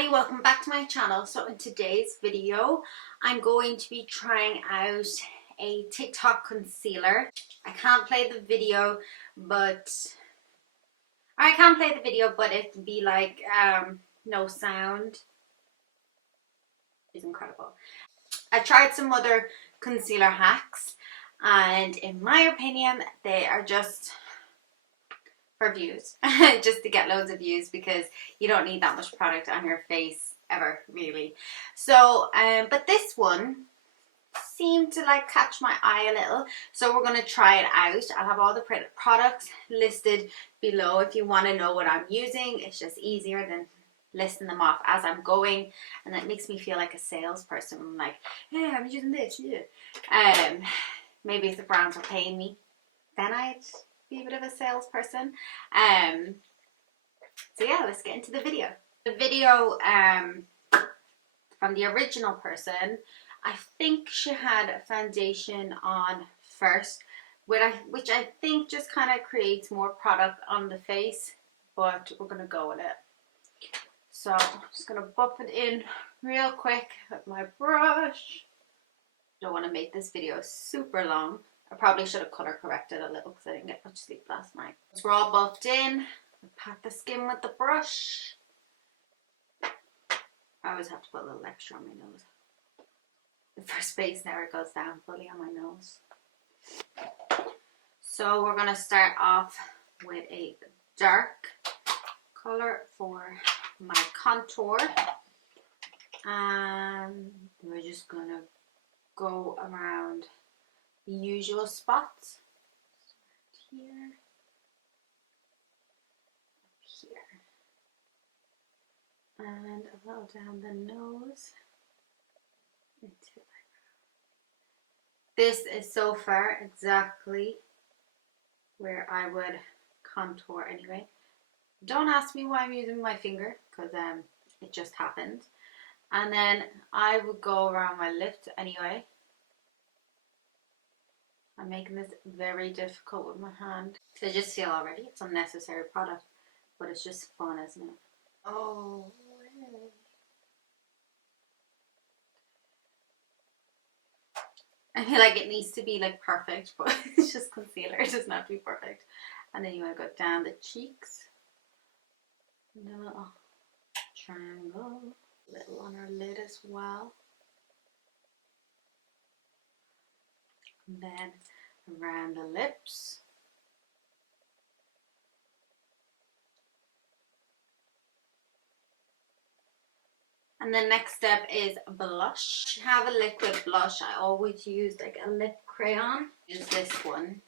everybody, welcome back to my channel. So in today's video I'm going to be trying out a TikTok concealer. I can't play the video but it'd be like no sound. It's incredible. I tried some other concealer hacks and in my opinion they are just for views, just to get loads of views, because you don't need that much product on your face ever, really. So but this one seemed to like catch my eye a little, so we're going to try it out. I'll have all the products listed below if you want to know what I'm using. It's just easier than listing them off as I'm going, and that makes me feel like a salesperson. I'm like, hey, I'm using this, yeah. Maybe if the brands are paying me, then I'd be a bit of a salesperson. So yeah, let's get into the video. The video from the original person, I think she had a foundation on first, which I think just kind of creates more product on the face, but we're gonna go with it. So I'm just gonna buff it in real quick with my brush. Don't want to make this video super long. I probably should have color corrected a little because I didn't get much sleep last night. So we're all buffed in. Pat the skin with the brush. I always have to put a little extra on my nose. The first base never goes down fully on my nose. So we're going to start off with a dark color for my contour. And we're just going to go around the usual spots. Here. And a little down the nose into the eyebrow. This is so far exactly where I would contour anyway. Don't ask me why I'm using my finger, because it just happened. And then I would go around my lips anyway. I'm making this very difficult with my hand. I just feel already it's unnecessary product, but it's just fun, isn't it? Oh, really? I feel like it needs to be like perfect, but it's just concealer. It doesn't have to be perfect. And then you want to go down the cheeks. And a little triangle. A little on her lid as well. And then around the lips. And the next step is blush. To have a liquid blush, I always use like a lip crayon. Use this one.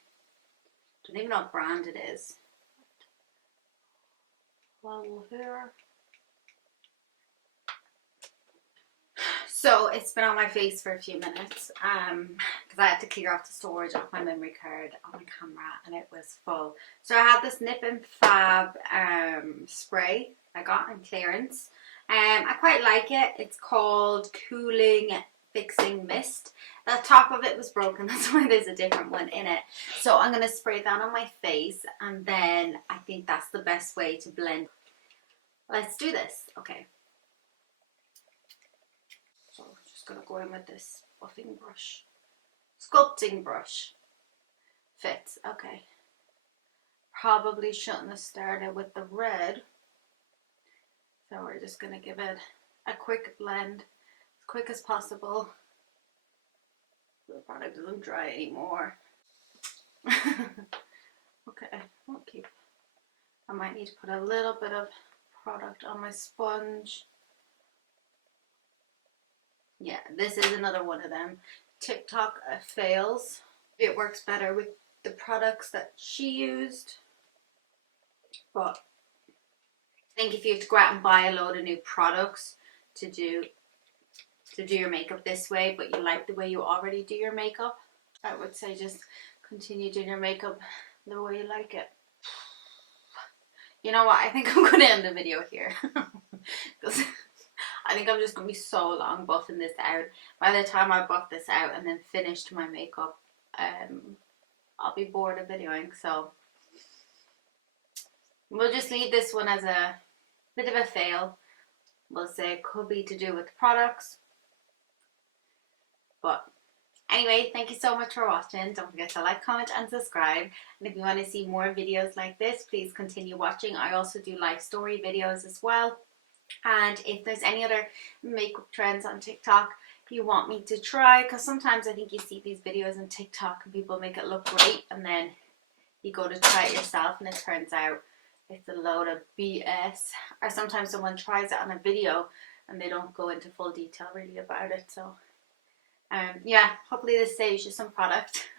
Don't even know what brand it is. Well, here. So it's been on my face for a few minutes because I had to clear off the storage of my memory card on my camera and it was full. So I have this Nip and Fab spray I got on clearance. I quite like it. It's called Cooling Fixing Mist. The top of it was broken, that's why there's a different one in it. So I'm going to spray that on my face and then I think that's the best way to blend. Let's do this. Okay. So I'm just going to go in with this buffing brush. Sculpting brush. Fits. Okay. Probably shouldn't have started with the red. So we're just going to give it a quick blend as quick as possible so the product doesn't dry anymore. Okay, I'll keep. I might need to put a little bit of product on my sponge. Yeah, this is another one of them. TikTok fails. It works better with the products that she used. But I think if you have to go out and buy a load of new products to do your makeup this way, but you like the way you already do your makeup, I would say just continue doing your makeup the way you like it. You know what? I think I'm going to end the video here. Because I think I'm just going to be so long buffing this out. By the time I buff this out and then finish my makeup, I'll be bored of videoing. So we'll just leave this one as a bit of a fail. will say it could be to do with products. But anyway, thank you so much for watching. Don't forget to like, comment and subscribe. And if you want to see more videos like this, please continue watching. I also do life story videos as well. And if there's any other makeup trends on TikTok you want me to try, because sometimes I think you see these videos on TikTok and people make it look great, and then you go to try it yourself and it turns out it's a load of BS. Or sometimes someone tries it on a video and they don't go into full detail really about it. So yeah, hopefully this saves you some product.